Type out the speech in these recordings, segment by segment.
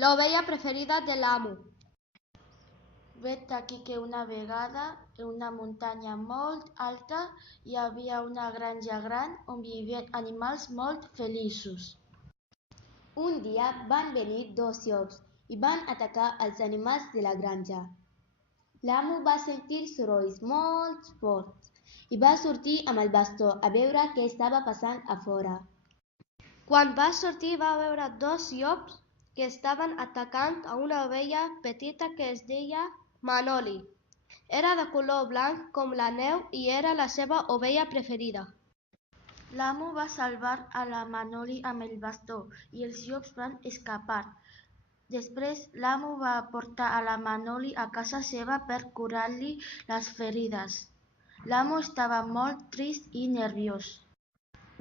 l'ovella preferida de l'amo. Vet aquí que una vegada, en una muntanya molt alta, hi havia una granja gran on vivien animals molt feliços. Un dia van venir dos llops i van atacar els animals de la granja. L'amo va sentir sorolls molt forts i va sortir amb el bastó a veure què estava passant a fora. Quan va sortir va veure dos llops que estaven atacant a una ovella petita que es deia Manoli. Era de color blanc com la neu i era la seva ovella preferida. L'amo va salvar a la Manoli amb el bastó i els llops van escapar. Després l'amo va portar a la Manoli a casa seva per curar-li les ferides. L'amo estava molt trist i nerviós.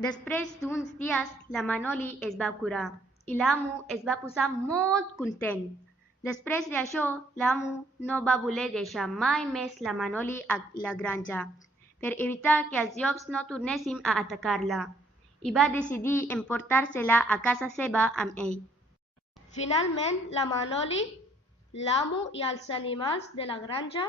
Després d'uns dies, la Manoli es va curar i l'amo es va posar molt content. Després d'això, l'amo no va voler deixar mai més la Manoli a la granja per evitar que els llops no tornessin a atacar-la i va decidir emportar-se-la a casa seva amb ell. Finalment, la Manoli, l'amo i els animals de la granja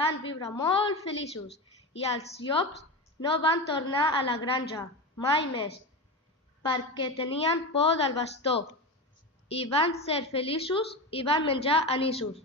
van viure molt feliços i els llops no van tornar a la granja mai més, perquè tenien por del bastó, i van ser feliços i van menjar anissos.